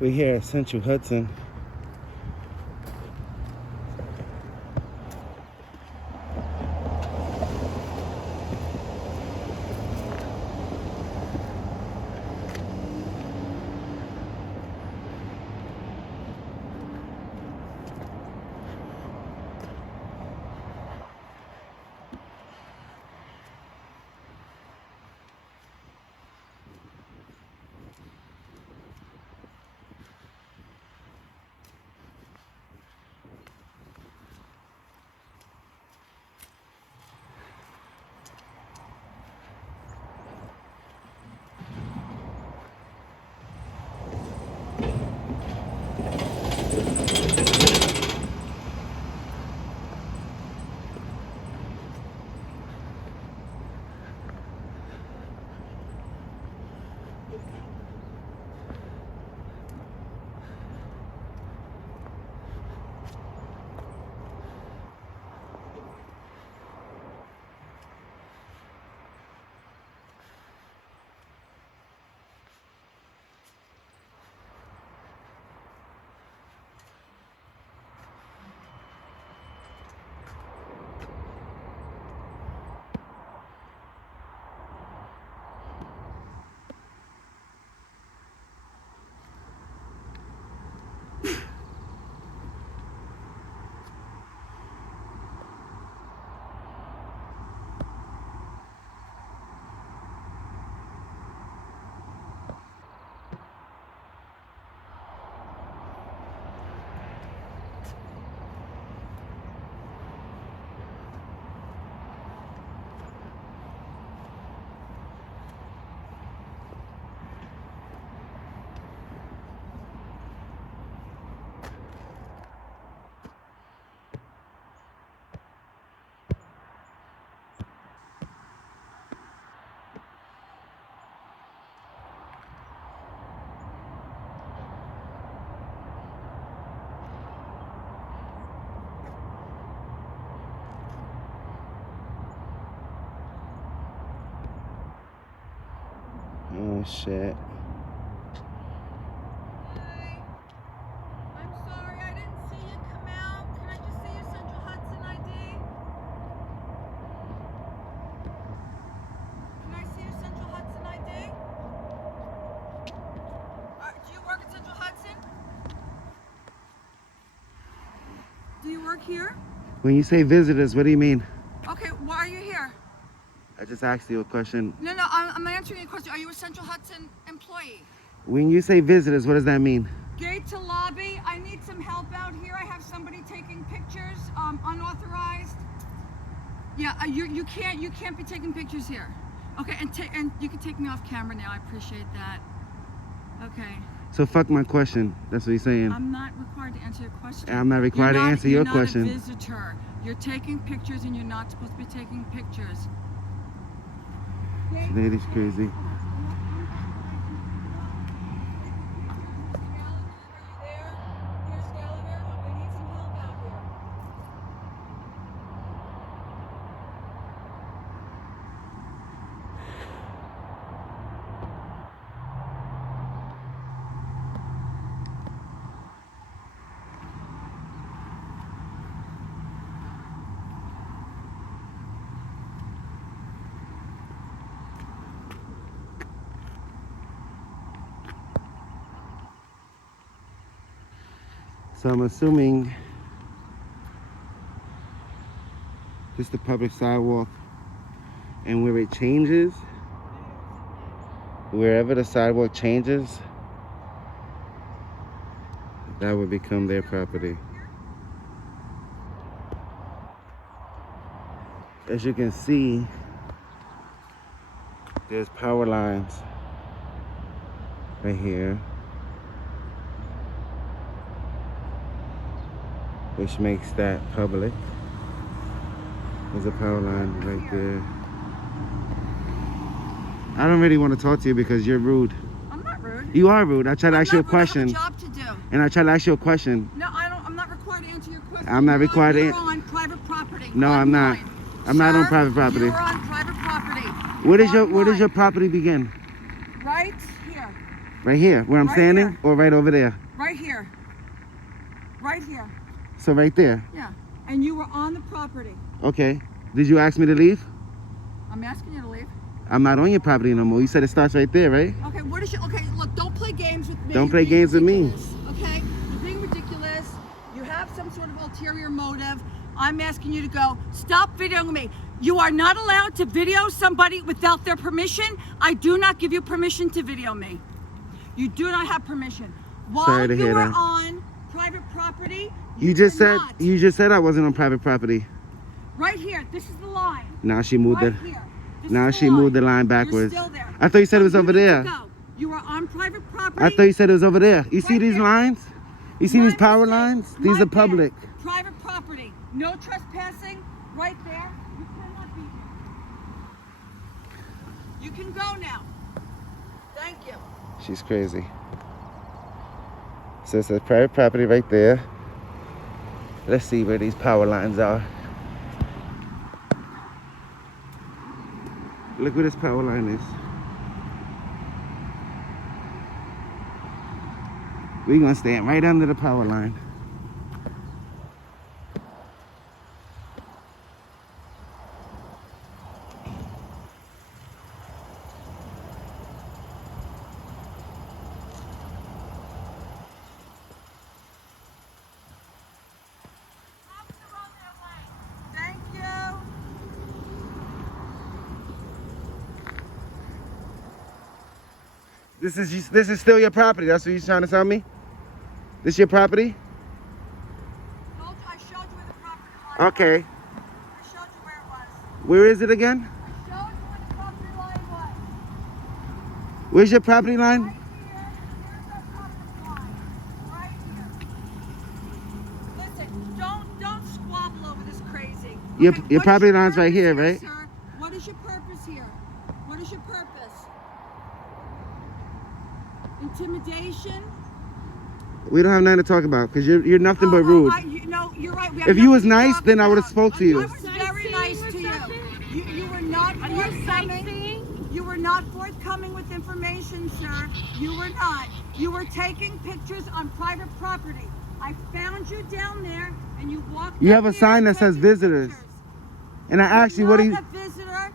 We're here at Central Hudson. Oh shit. Hi. I'm sorry, I didn't see you come out. Can I just see your Central Hudson ID? Can I see your Central Hudson ID? Do you work at Central Hudson? Do you work here? When you say visitors, what do you mean? Okay, why are you here? I just asked you a question. No, I'm answering your question. Are you a Central Hudson employee? When you say visitors, what does that mean? Gate to lobby. I need some help out here. I have somebody taking pictures, unauthorized. Yeah, you can't be taking pictures here. Okay, and you can take me off camera now. I appreciate that. Okay. So fuck my question. That's what you're saying. I'm not required to answer your question. I'm not required to answer your question. You're not a visitor. You're taking pictures, and you're not supposed to be taking pictures. This lady's crazy. So I'm assuming this is the public sidewalk, and where it changes, wherever the sidewalk changes, that would become their property. As you can see, there's power lines right here, which makes that public. There's a power line right there. I don't really want to talk to you because you're rude. I'm not rude. You are rude. I tried to ask you a question. I have a job to do. And I tried to ask you a question. No, I'm not required to answer your question. I'm not required to. You're on private property. No, I'm not. I'm not on private property. You're on private property. Where does your property begin? Right here. Right here, where I'm Right standing, here. or right over there? Right here. Right here. So right there. Yeah. And you were on the property. Okay. Did you ask me to leave? I'm asking you to leave. I'm not on your property no more. You said it starts right there, right? Okay, what is your, okay, look, don't play games with me. Don't You're play being games with me. ridiculous, okay? You're being ridiculous. You have some sort of ulterior motive. I'm asking you to go. Stop videoing me. You are not allowed to video somebody without their permission. I do not give you permission to video me. You do not have permission. While Sorry to you hear were that. on private property, You just cannot. said I wasn't on private property. Right here, this is the line. Now she moved Right it. here. This Now is she moved the line backwards. You're still there. I thought you said it was So over you need there. to go. You are on private property. I thought you said it was over there. You see Right these there. lines? You see My these power mistake. lines? My These are bad. public. Private property. No trespassing. Right there. You cannot be here. You can go now. Thank you. She's crazy. So it says private property right there. Let's see where these power lines are. Look where this power line is. We're gonna stand right under the power line. Thank you. This is still your property. That's what you're trying to tell me? This your property? I showed you where the property line Okay. was. I showed you where it was. Where is it again? I showed you where the property line was. Where's your property line? Right here. Here's our property line. Right here. Listen, don't squabble over this crazy. Your Okay, what property is your line's right purpose here, right? Sir? What is your purpose here? What is your purpose? Intimidation? We don't have nothing to talk about because you're nothing but Oh, rude. no, you're right. We have If you was nothing to nice, talk then I would've about. spoke to you. I was very nice to you. You were not forthcoming. You were not forthcoming with information, sir. You were not. You were taking pictures on private property. I found you down there, and you walked. You up have a here sign that taking says visitors. pictures. And I asked you, what do you... You're not a visitor.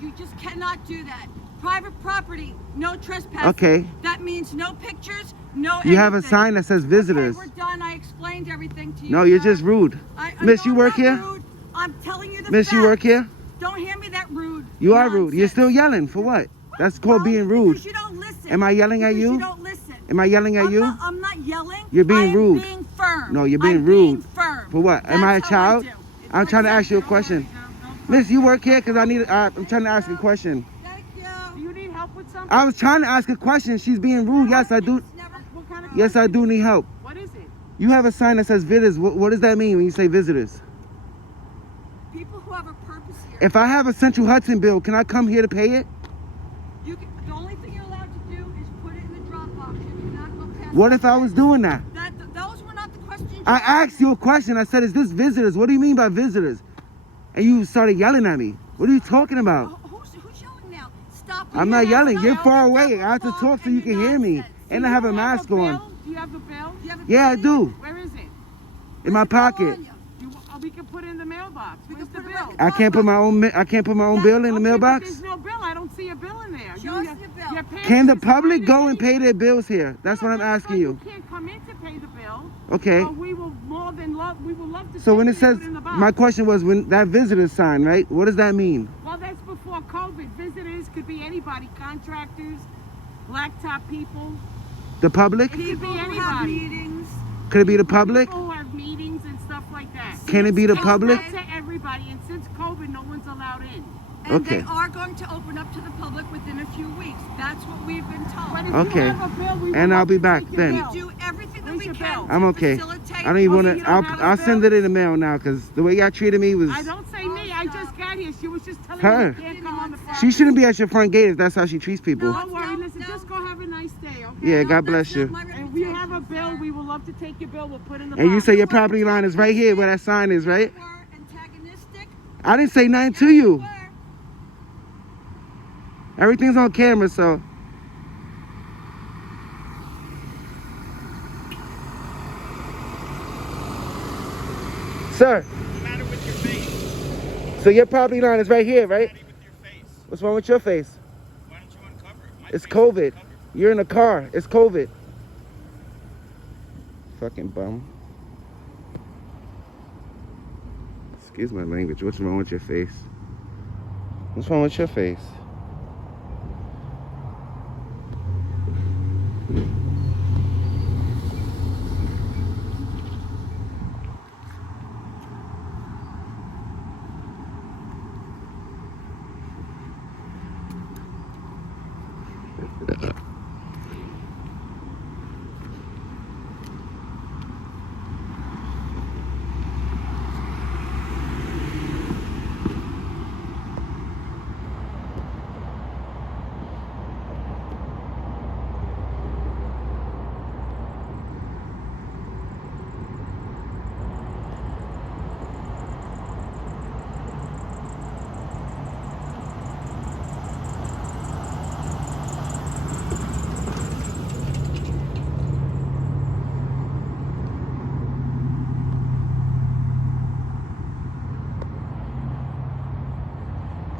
You just cannot do that. Private property, no trespassing. Okay. That means no pictures, no. You have a anything. sign that says visitors. Okay, we're done. I explained everything to you. No, you're sir. just rude. I Miss, no, you I'm work not here? rude. I'm telling you the Miss, you work facts. here? Don't hand me that rude. You are rude. You're nonsense. still yelling. For what? That's called being rude. Because you don't listen. Am I yelling at Because you? You don't listen. Am I yelling at you? I'm not yelling. You're being rude. I'm being firm. No, you're being I'm rude. Being firm. For what? Am I a That's how child? do. I'm trying to ask you a question. Miss, you work here? Because I'm trying to ask a question. Thank you. Do you need help with something? I was trying to ask a question. She's being rude. Yes, I do. What kind of Yes, I do need help. What is it? You have a sign that says visitors. What does that mean when you say visitors? People who have a purpose here. If I have a Central Hudson bill, can I come here to pay it? The only thing you're allowed to do is put it in the drop box. You cannot go past. What if I was doing that? Those were not the questions. I asked you a question. I said, is this visitors? What do you mean by visitors? And you started yelling at me. What are you talking about? Who's yelling now? Stop. I'm not yelling. You're far away. I have to talk so you can hear me. And I have a mask on. Do you have a bill? Yeah, I do. Where is it? In my pocket. We can put it in the mailbox. Where's the bill? I can't put my own bill in the Okay, but mailbox? there's no bill. I don't see a bill in there. Show us your bill. your parents Can the is public fine go to and pay pay their bills here? That's what I'm that's asking fine. you. You can't come in to pay the bill. Okay. But we will more than love. We will love to. So take when it it says, and put it in the box. my question was when that visitor sign, right? What does that mean? Well, that's before COVID. Visitors could be anybody. Contractors, blacktop people. The public? It could People be who have anybody. meetings. Could it be the public? People who have meetings and stuff like that. Can it be the It's public? not to everybody, and since COVID, no one's allowed in. And Okay. they are going to open up to the public within a few weeks. That's what we've been But told. if Okay. you have a bill, we And will I'll be take back your then. bill. We do everything that Where's we your can bill? to I'm okay. facilitate. I don't even Oh, want so to. you don't have a I'll bill? send it in the mail now because the way y'all treated me was. I don't say me. I just got here. She was just telling Her. me you can't come on the property. She shouldn't be at your front gate if that's how she treats people. Don't worry. No, Listen, no. just go have a nice day, okay? Yeah, No, God that's bless not you. my And if you have a reputation, bill, sir. we will love to take your bill. We'll put it in the And you box. say your property line is right here where that sign is, right? You were antagonistic. I didn't say nothing to Yes, you. were. Everything's on camera, so. Sir, What's the matter with your face? so your property line is right here, right? What's with your face? What's wrong with your face? Why don't you uncover it? My It's face is COVID. covered. You're in a car. It's COVID. Fucking bum. Excuse my language. What's wrong with your face? What's wrong with your face?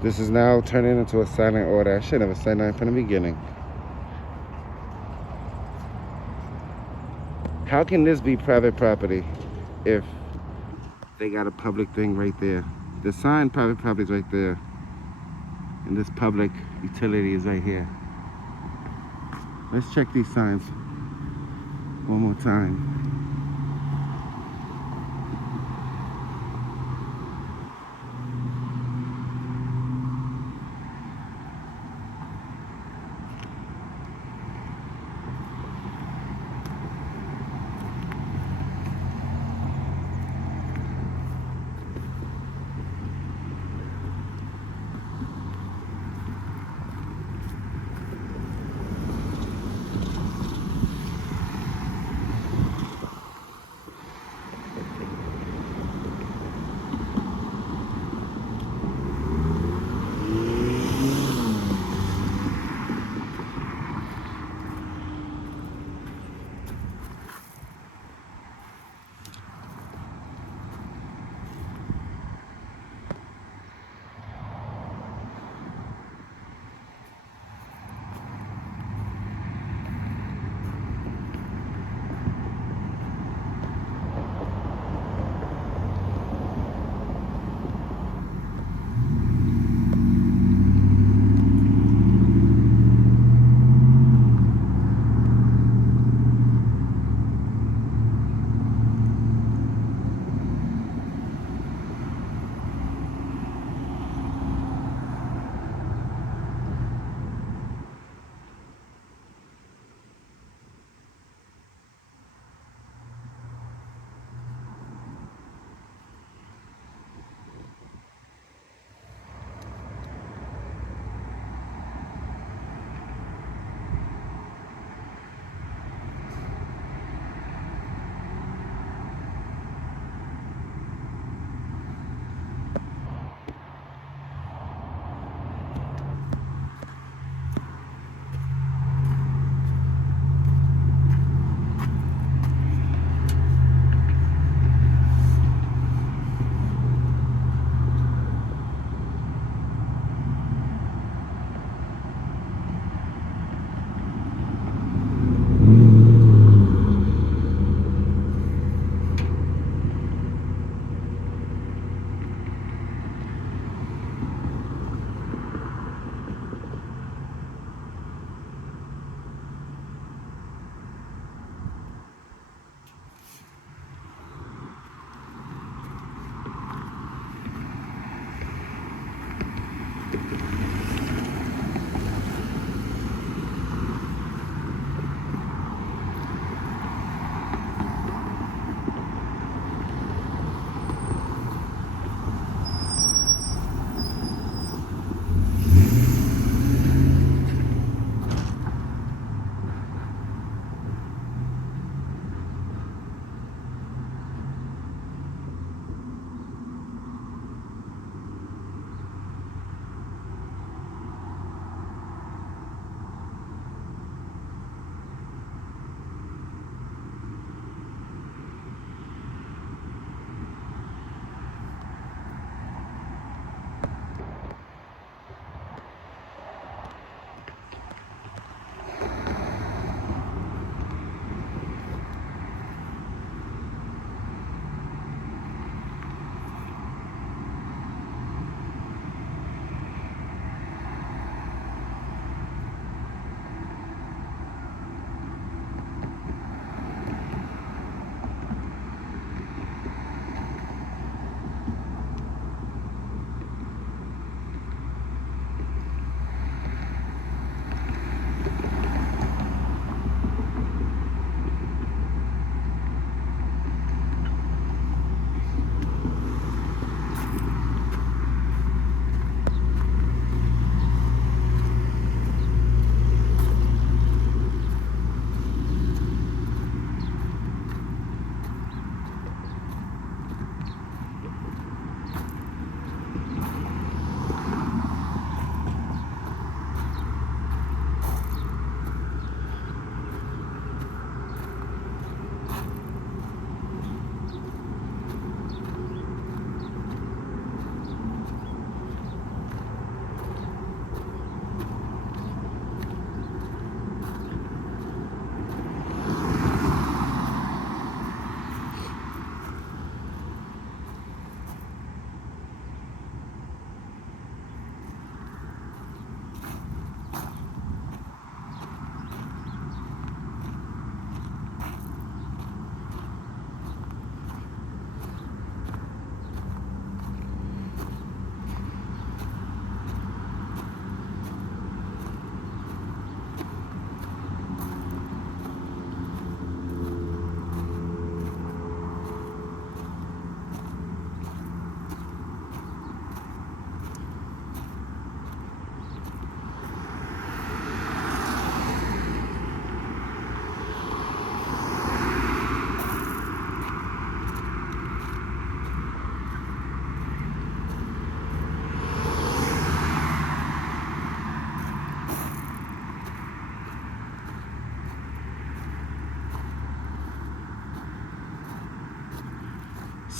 This is now turning into a silent order. I should have said that from the beginning. How can this be private property if they got a public thing right there? The sign private property is right there. And this public utility is right here. Let's check these signs one more time.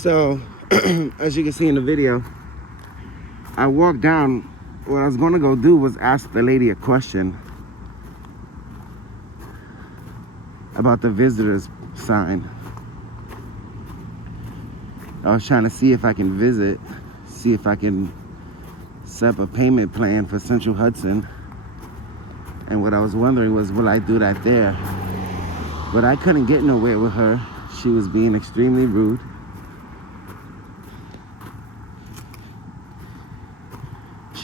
So, as you can see in the video, I walked down. What I was gonna go do was ask the lady a question about the visitors sign. I was trying to see if I can visit, see if I can set up a payment plan for Central Hudson. And what I was wondering was, will I do that there? But I couldn't get nowhere with her. She was being extremely rude.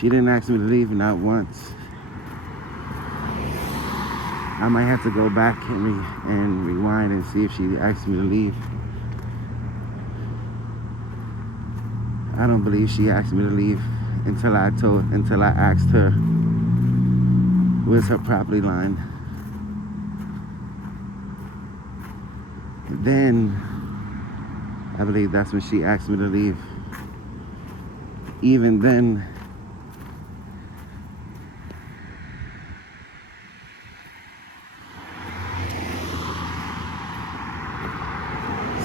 She didn't ask me to leave, not once. I might have to go back and rewind and see if she asked me to leave. I don't believe she asked me to leave until I asked her where's her property line. And then I believe that's when she asked me to leave. Even then,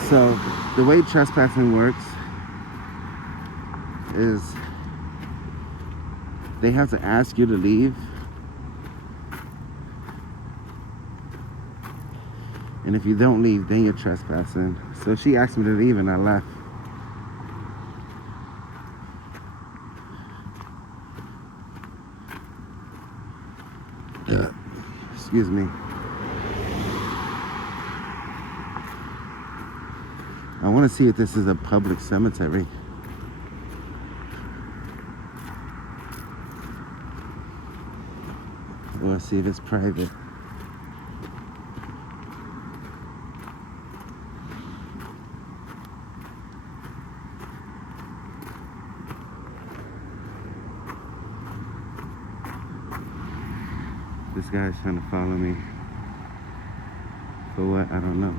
so the way trespassing works is they have to ask you to leave, and if you don't leave, then you're trespassing. So she asked me to leave and I left. Excuse me. I want to see if this is a public cemetery. Or see if it's private. This guy's trying to follow me. For what? I don't know.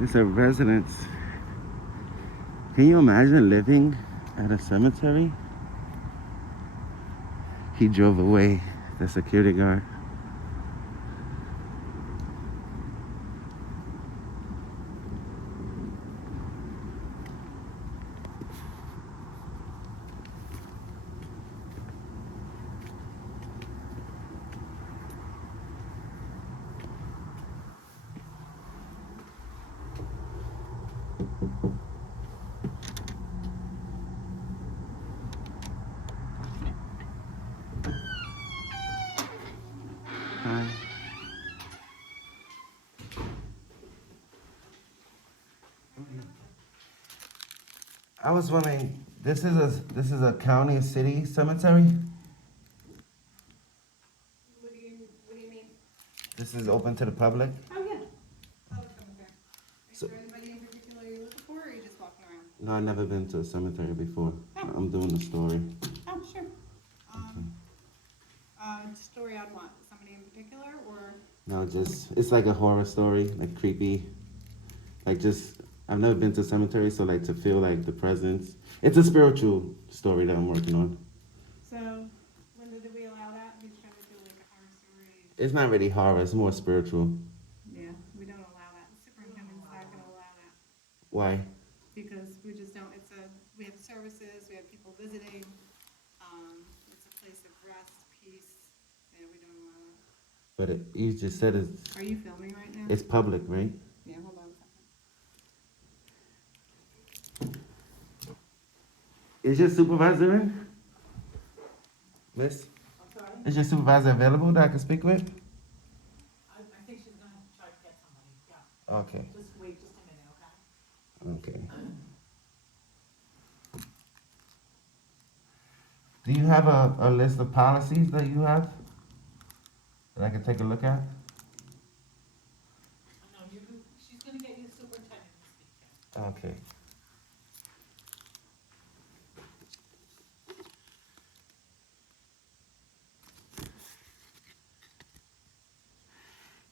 It's a residence. Can you imagine living at a cemetery? He drove away, the security guard. Hi. I was wondering, this is a county, city cemetery? What do you mean? This is open to the public? Oh, yeah. Public cemetery. Is So- there anybody in particular you're looking for, or are you just walking around? No, I've never been to a cemetery before. I'm doing the story. Oh, sure. Story on what? Somebody in particular, or? No, just, it's like a horror story, like creepy. Like just, I've never been to a cemetery, so like to feel like the presence. It's a spiritual story that I'm working on. So, Linda, did we allow that? He's trying to do like a horror story. It's not really horror, it's more spiritual. Yeah, we don't allow that. The superintendent's not gonna allow that, Why? because we just don't, we have services, we have people visiting, it's a place of rest, peace, yeah, we don't allow that. But you just said Are you filming right now? it's public, right? Yeah, hold on a second. Is your supervisor in? Miss, I'm sorry? is your supervisor available that I can speak with? I think she's gonna try to get somebody, yeah. Okay. Just wait just a minute, okay? Okay. Do you have a list of policies that you have that I can take a look at? No, she's gonna get you the superintendent to speak to. Okay.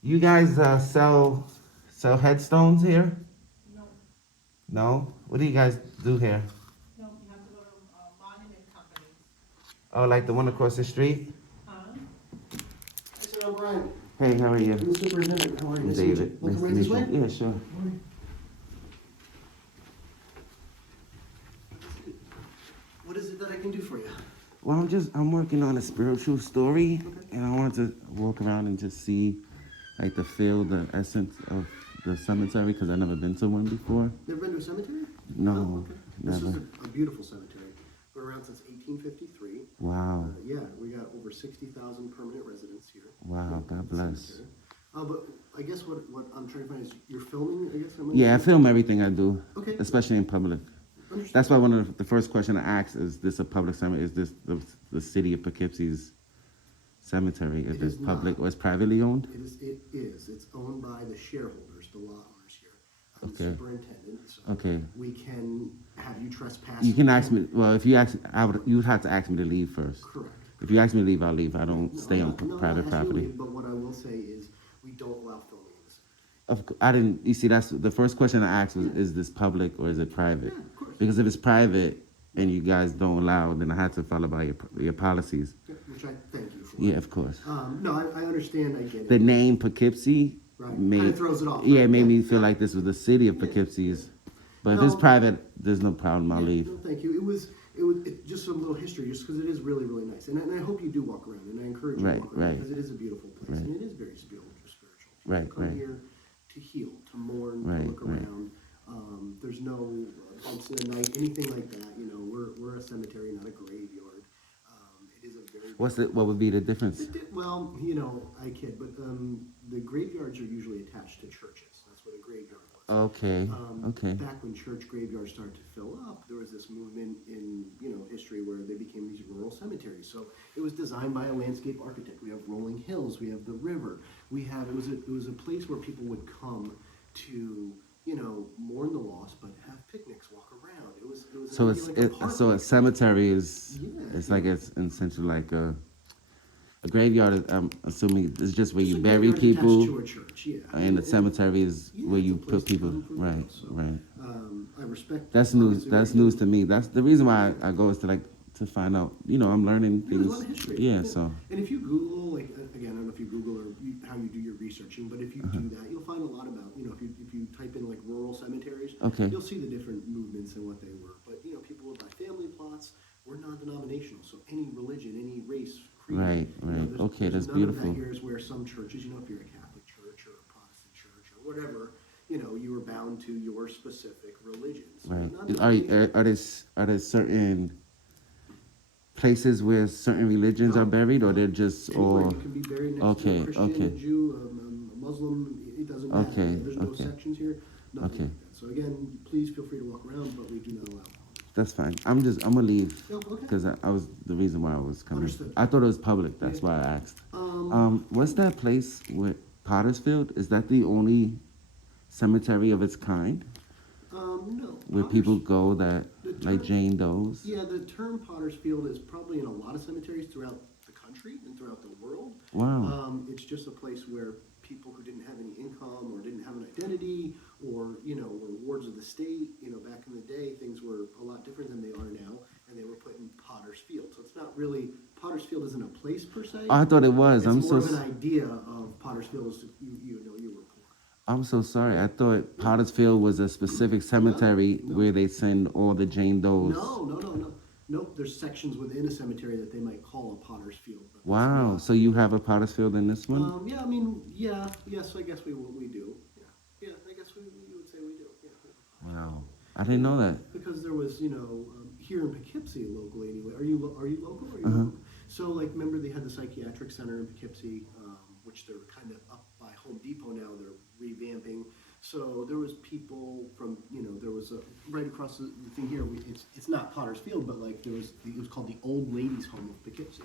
You guys sell headstones here? No, No? What do you guys do here? no, you have to go to, monument companies. Oh, like the one across the street? Huh? Mr. O'Brien, Hey, how are you? I'm the superintendent. How are you? I'm Nice to meet you. David. Want Nice to to come right this meet way? you. Yeah, sure. What is it that I can do for you? Well, I'm working on a spiritual story, and I wanted to walk around and just see, like, the feel, the essence of the cemetery, because I've never been to one before. Never been to a cemetery? No, Oh, okay. This never. is a beautiful cemetery. We're around since 1853. Wow, Yeah, we got over 60,000 permanent residents here. wow, God at the bless. cemetery. But I guess what I'm trying to find is you're filming, I guess? Yeah, I film everything I do, Okay. especially in public. Understood. That's why one of the first question I ask is this a public cemetery? Is this the city of Poughkeepsie's cemetery? Is It this is public not. or is privately owned? It is. It's owned by the shareholders, the lot owners here. I'm the Okay. superintendent, so Okay. we can have you trespass. You can ask me. Well, if you ask, you would have to ask me to leave first. Correct. If you ask me to leave, I'll leave. I don't No, stay I'm on not- no, I'm private not asking you to property. leave, But what I will say is, we don't allow filming in this. I didn't. You see, that's the first question I asked was, is this public or is it private? Yeah, of course. Because if it's private and you guys don't allow, then I had to follow by your policies. Which I thank you for. Yeah, of course. No, I understand, I get The it. name Poughkeepsie Right. made Kinda throws it off, Yeah, right? it made me Yeah. feel like this was the city of Poughkeepsie's. But if it's No. private, there's no problem. I'll Yeah, leave. No, thank you. It was just some little history, just because it is really, really nice. And I hope you do walk around, and I encourage you Right, to walk around, right. because it is a beautiful place, Right. and it is very spiritual. Right, People come right. here to heal, to mourn, Right, to look right. around. There's no bumps in the night, anything like that. You know, we're a cemetery, not a graveyard. It is a very What would be the difference? Well, you know, I kid, but the graveyards are usually attached to churches. That's what a graveyard was. Okay. Okay. Back when church graveyards started to fill up, there was this movement in history where they became these rural cemeteries. So it was designed by a landscape architect. We have rolling hills. We have the river. It was a place where people would come to mourn the loss, but have picnics, walk around. It was So like a park. so a cemetery is Yeah. it's like it's essentially like a graveyard. I'm assuming is just where you So bury graveyards attached people, to a church, yeah. and the cemetery is Yeah, where it's you a place put to people. come for Right, those, so, right. I respect. That's news. obviously That's what you news do. to me. That's the reason why I go is to find out. I'm learning Yeah, there's a things. lot of history. Yeah. So And if you Google, like again, I don't know if you Google or how you do your researching, but if you do that, you'll find a lot about. If you type in like rural cemeteries, Okay. you'll see the different movements and what they were. But people would buy family plots. We're non-denominational, so any religion, any race, creed. Right, right. There's, Okay, there's that's none beautiful. Of that here is where some churches, if you're a Catholic church or a Protestant church or whatever, you are bound to your specific religion. So right. non-denominational. Are there certain places where certain religions No. are buried, or they're just Anywhere all? you can be buried next Okay, to a Christian, okay. a Jew, a Muslim. It doesn't matter. Okay, There's no okay. sections here. Nothing Okay. like that. So again, please feel free to walk around, but we do not allow. That's fine. I'm gonna leave Oh, okay. because I was the reason why I was coming. Understood. I thought it was public. That's why I asked. What's that place with Pottersfield? Is that the only cemetery of its kind No. where Potter's- people go that the like term- Jane Doe's? Yeah, the term Potter's Field is probably in a lot of cemeteries throughout the country and throughout the world. Wow. It's just a place where people who didn't have any income or didn't have an identity or, were wards of the state, back in the day, things were a lot different than they are now, and they were put in Potter's Field. So it's not really, Potter's Field isn't a place per se. Oh, I thought it was. It's I'm more so of an idea of Potter's Field is you were poor. I'm so sorry. I thought Pottersfield was a specific cemetery where they send all the Jane Does. No. Nope, there's sections within a cemetery that they might call a Potter's Field. But it's Wow. not. So you have a Pottersfield in this one? Yes, I guess we do. Yeah, I guess you would say we do. Yeah. Wow. I didn't know that. Because there was, here in Poughkeepsie locally anyway. Are you local? Or are you Uh-huh. local? So, like, remember they had the psychiatric center in Poughkeepsie, which they're kind of up by Home Depot now. They're revamping. So there was people from, there was right across the thing here. It's not Potter's Field, but like it was called the Old Ladies Home of Poughkeepsie.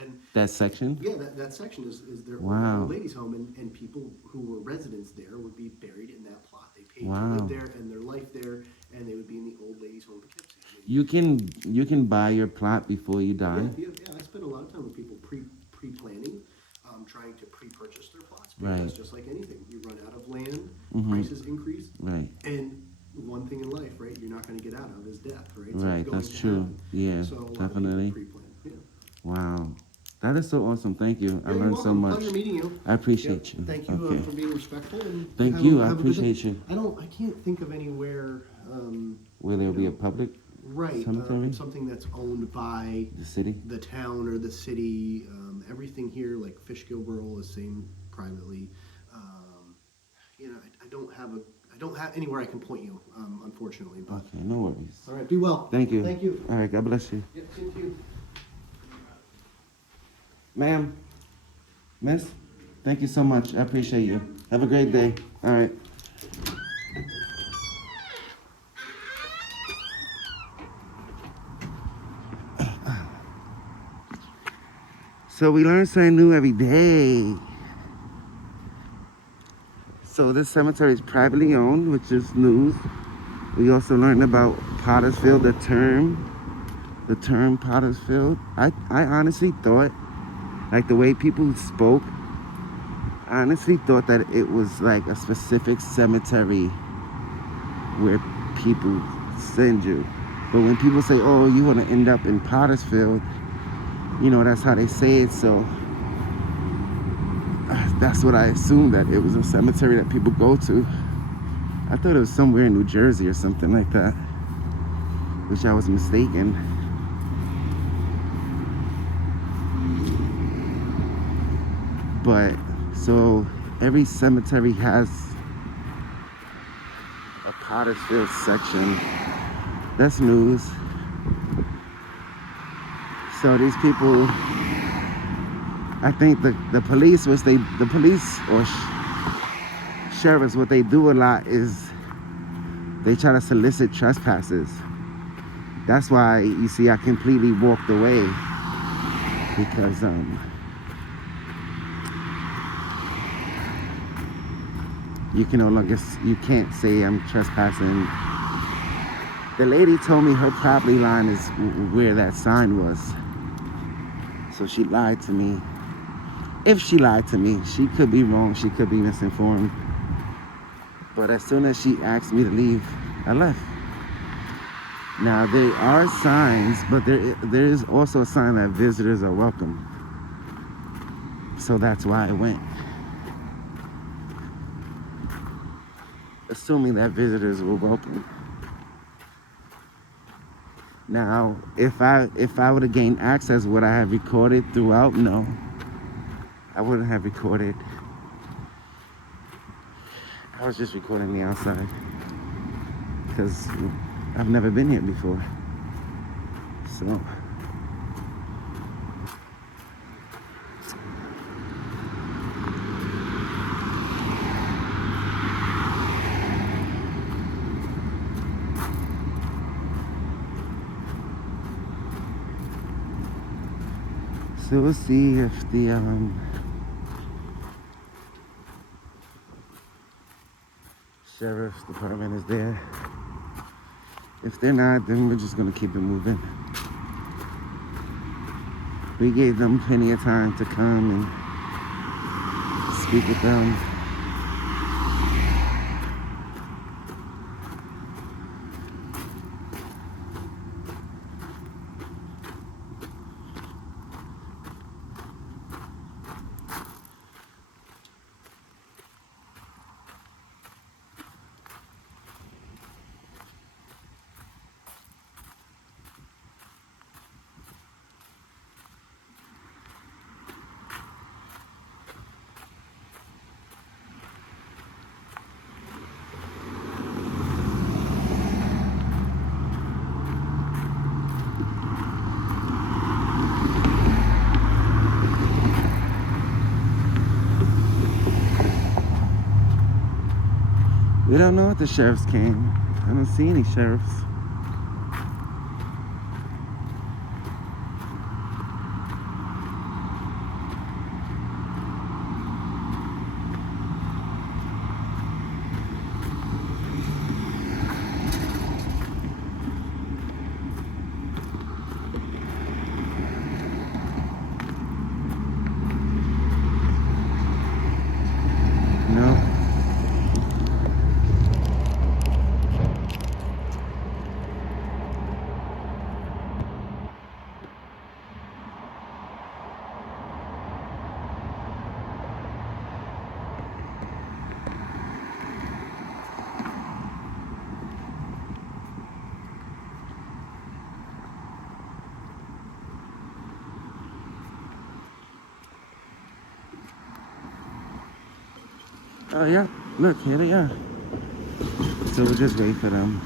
And That section? yeah, that section is their Wow. old ladies' home, and people who were residents there would be buried in that plot. They paid to Wow. live there and their life there, and they would be in the old ladies' home of Poughkeepsie. You can buy your plot before you die. Yeah. I spent a lot of time with people pre-planning, trying to pre-purchase their plots, because Right. just like anything, you run out of land, Mhm. prices increase, Right. and one thing in life, right, you're not going to get out of is death, right? So it's Right, going that's to true. happen. Yeah, So a lot of definitely. people pre-plan. Yeah. Wow. That is so awesome. Thank you. I Yeah, you're learned so welcome. much. Pleasure meeting you. I appreciate Yep. you. Thank you Okay. for being respectful. And Thank have you. a- I have a good day. appreciate you. I can't think of anywhere. Where there'll be a know, public Right, cemetery? something that's owned by The city? the town or the city. Everything here, like Fishkill Rural, is same privately. I don't have anywhere I can point you, unfortunately. But Okay, no worries. all right, be well. Thank you. Thank you. All right, God bless you. Yep, thank you. Ma'am, miss, thank you so much. I appreciate you. Have a great day. All right. So we learn something new every day. So this cemetery is privately owned, which is news. We also learned about Pottersfield, the term Pottersfield. I honestly thought, like the way people spoke, I honestly thought that it was like a specific cemetery where people send you. But when people say, oh, you want to end up in Pottersfield, that's how they say it. So that's what I assumed, that it was a cemetery that people go to. I thought it was somewhere in New Jersey or something like that, which I was mistaken. But so every cemetery has a Pottersfield section. That's news. So these people, I think the police or sheriffs, what they do a lot is they try to solicit trespassers. That's why you see I completely walked away, because you can't say I'm trespassing. The lady told me her property line is where that sign was. So she lied to me. If she lied to me, she could be wrong, she could be misinformed. But as soon as she asked me to leave, I left. Now there are signs, but there is also a sign that visitors are welcome. So that's why I went. Assuming that visitors were welcome. Now, if I would have gained access, would I have recorded throughout? No, I wouldn't have recorded. I was just recording the outside because I've never been here before. So. So we'll see if the sheriff's department is there. If they're not, then we're just gonna keep it moving. We gave them plenty of time to come and speak with them. We don't know if the sheriffs came. I don't see any sheriffs. No. Oh yeah, look, here they are. So we'll just wait for them.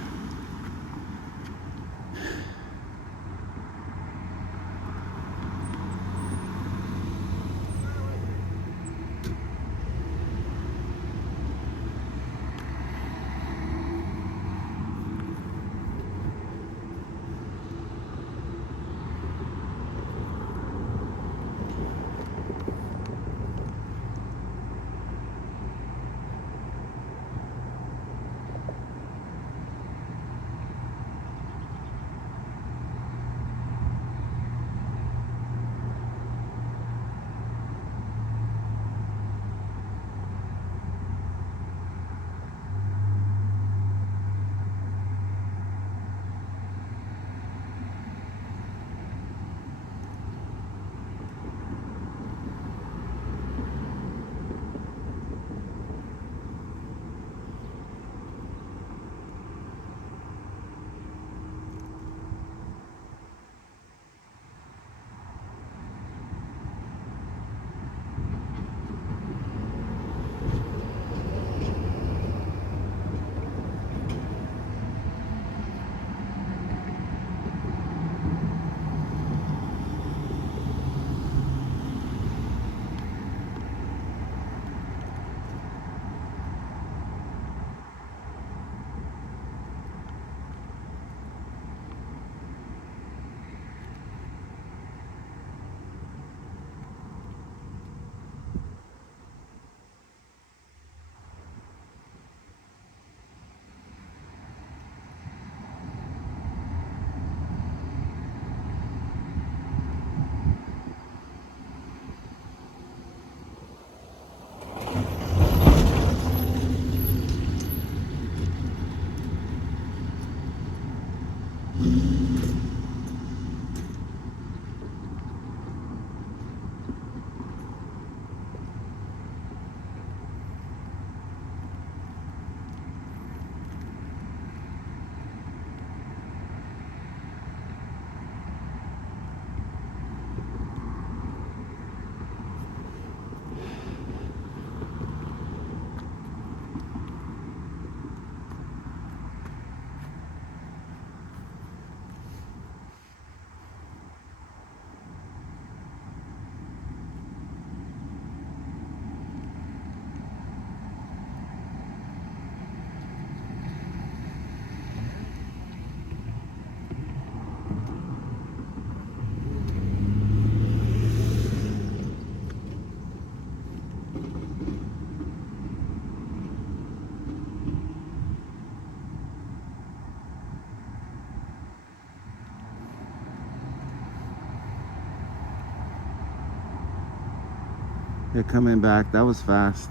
They're coming back. That was fast.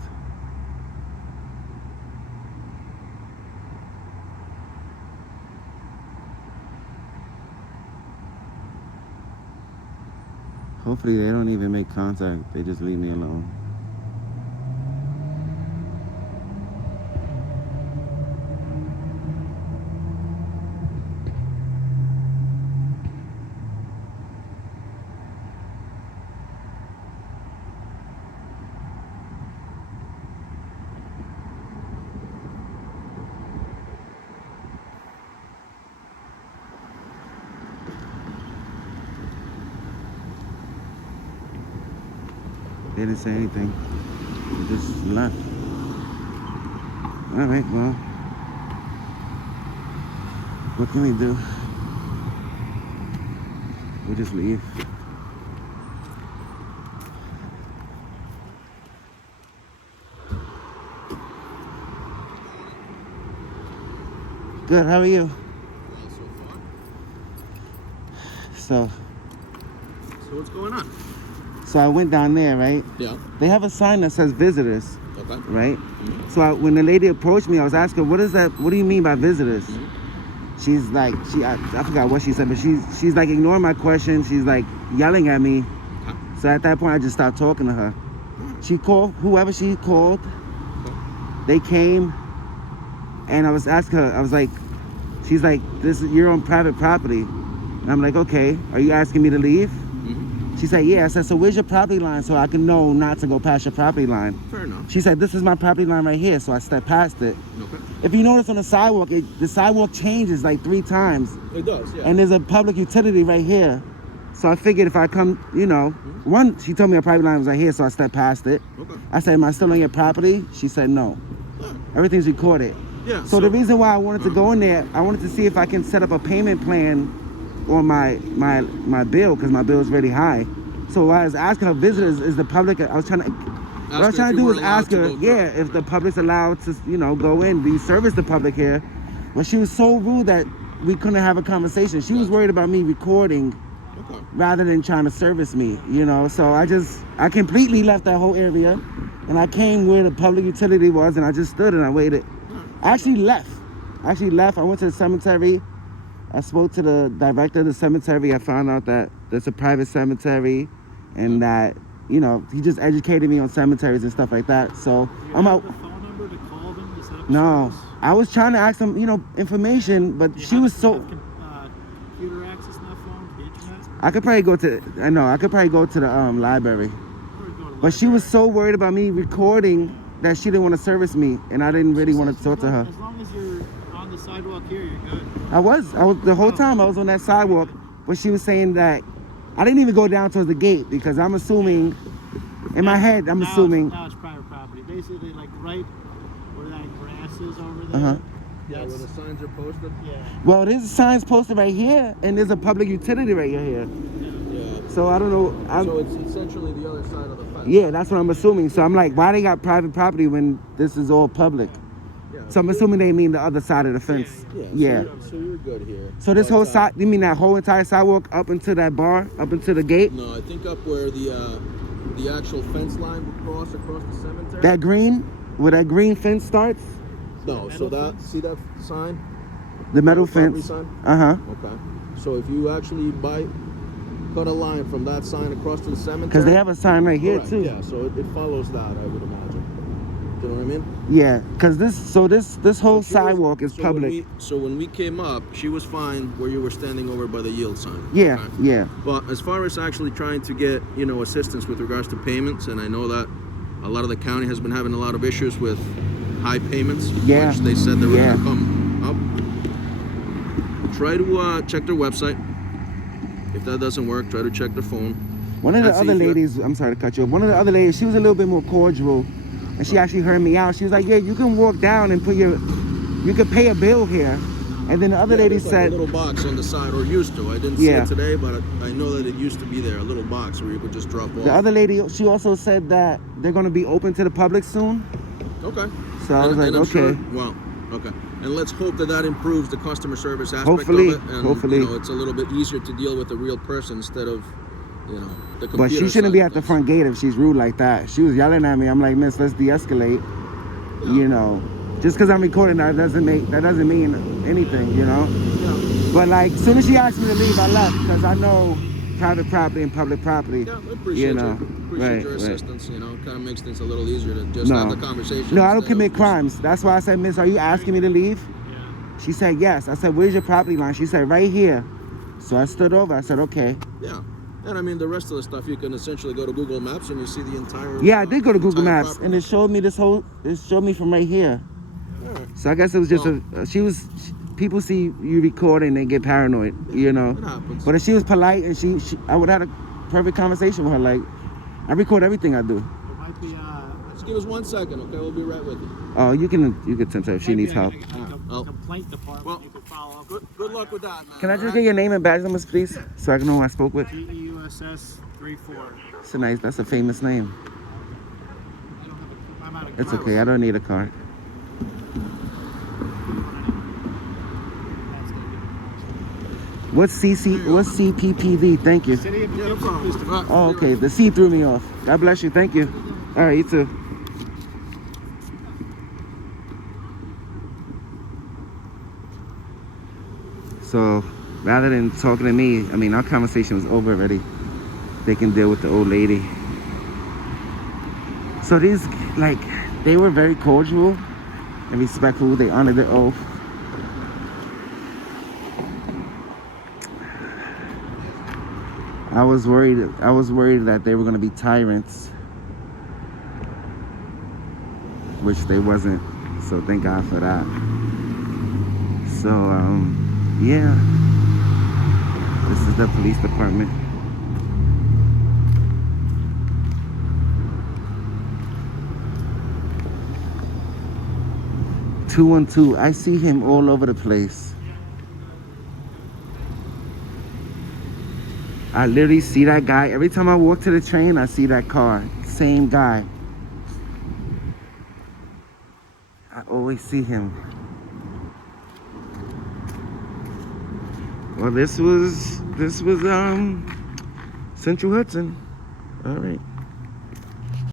Hopefully they don't even make contact. They just leave me alone. They didn't say anything. They just left. All right, well. What can we do? We'll just leave. Good, how are you? So what's going on? So I went down there, right? Yeah. They have a sign that says visitors, Okay. right? So when the lady approached me, I was asking her, what is that? What do you mean by visitors? She's like, I forgot what she said, but she's like ignoring my question. She's like yelling at me. So at that point, I just stopped talking to her. She called, whoever she called, they came, and I was asking her, I was like, she's like, you're on private property. And I'm like, okay, are you asking me to leave? She said, yeah. I said, so where's your property line so I can know not to go past your property line? Fair enough. She said, this is my property line right here. So I stepped past it. Okay. If you notice on the sidewalk, the sidewalk changes like 3 times. It does, yeah. And there's a public utility right here. So I figured if I come, you know, one, she told me her property line was right here, so I stepped past it. Okay. I said, am I still on your property? She said, no. Everything's recorded. Yeah. So the reason why I wanted to go in there, I wanted to see if I can set up a payment plan on my bill, because my bill is really high. So I was asking her, visitors, is the public, I was trying to, what I was trying to do was ask her, yeah, if the public's allowed to, you know, go in. Do you service the public here? But she was so rude that we couldn't have a conversation. She was worried about me recording rather than trying to service me, you know? So I completely left that whole area, and I came where the public utility was, and I just stood and I waited. I actually left. I went to the cemetery. I spoke to the director of the cemetery. I found out that there's a private cemetery, and that, you know, he just educated me on cemeteries and stuff like that. So I'm out. The phone number to call them to set up No, service? I was trying to ask them, you know, information, but she was so. Computer access on that phone, the internet. I could probably go to the library, but she was so worried about me recording that she didn't want to service me, and I didn't really want to talk to her. As long as you're on the sidewalk here, you're good. I was the whole time I was on that sidewalk, but she was saying that I didn't even go down towards the gate, because I'm assuming, in my head, I'm assuming. Now it's private property. Basically, like right where that grass is over there. Yeah, where the signs are posted. Yeah. Well, there's signs posted right here, and there's a public utility right here. Yeah. So I don't know. So it's essentially the other side of the fence. Yeah, that's what I'm assuming. So I'm like, why they got private property when this is all public? Yeah. So I'm assuming they mean the other side of the fence. Yeah. So you're good here. So this whole side, you mean that whole entire sidewalk up into that bar, up into the gate? No, I think up where the actual fence line would cross across the cemetery. That green, where that green fence starts? No, so that, see that sign? The metal Property fence. sign? Uh-huh. Okay. So if you actually cut a line from that sign across to the cemetery. Because they have a sign right here, Correct, too. Yeah, so it follows that, I would imagine. Do you know what I mean? Yeah, because this whole sidewalk is So public. when we came up, she was fine where you were standing over by the yield sign. Yeah, okay? yeah. But as far as actually trying to get, you know, assistance with regards to payments, and I know that a lot of the county has been having a lot of issues with high payments, Yeah. which they said they were Yeah. going to come up. Try to check their website. If that doesn't work, try to check their phone. One of the And see other if you- ladies, I'm sorry to cut you off. One of the other ladies, she was a little bit more cordial, and she actually heard me out. She was like, yeah, you can walk down and you could pay a bill here. And then the other lady there's like said, a little box on the side, or used to. I didn't see Yeah. it today, but I know that it used to be there, a little box where you could just drop off. the other lady, she also said that they're going to be open to the public soon. Okay. So I was like, I'm okay. sure- well, okay. And let's hope that improves the customer service aspect Hopefully, of it. And, hopefully. You know, it's a little bit easier to deal with a real person instead of, you know, the computer. But she shouldn't side be of at the things. front gate if she's rude like that. She was yelling at me. I'm like, miss, let's de-escalate. You know, just because I'm recording that doesn't mean anything, you know. But like, as soon as she asked me to leave, I left, because I know private property and public property. Yeah, I appreciate you know, appreciate your assistance. You know, kind of makes things a little easier to just have the conversation. No, I don't instead commit of- crimes. That's why I said, miss, are you asking me to leave? She said, yes. I said, where's your property line? She said, right here. So I stood over. I said, okay. Yeah. And I mean, the rest of the stuff, you can essentially go to Google Maps and you see the entire. Yeah, I did go to Google entire Maps, property. and it showed me it showed me from right here. Yeah. So I guess it was just people see you recording, they get paranoid, you know. It happens. But if she was polite and I would have had a perfect conversation with her. Like, I record everything I do. There might be a Just give us 1 second, okay? We'll be right with you. Oh, you can send her if she needs help. Oh. Complaint department, Well, you can follow up. Good luck with that, man. Can I just get your name and badge numbers, please, so I can know who I spoke with? GEUSS 34. It's a nice. That's a famous name. I don't have a, I'm out of It's car. okay. I don't need a card. What's CPPV? Thank you. City of Yeah, no Poughkeepsie Police problem. Oh, okay. The C threw me off. God bless you. Thank you. All right, you too. So, rather than talking to me, I mean, our conversation was over already. They can deal with the old lady. So these, like, they were very cordial and respectful. They honored their oath. I was worried that they were going to be tyrants, which they wasn't. So thank God for that. So yeah, this is the police department. "212." I see him all over the place. I literally see that guy. Every time I walk to the train, I see that car. Same guy. I always see him. Well, this was Central Hudson. All right.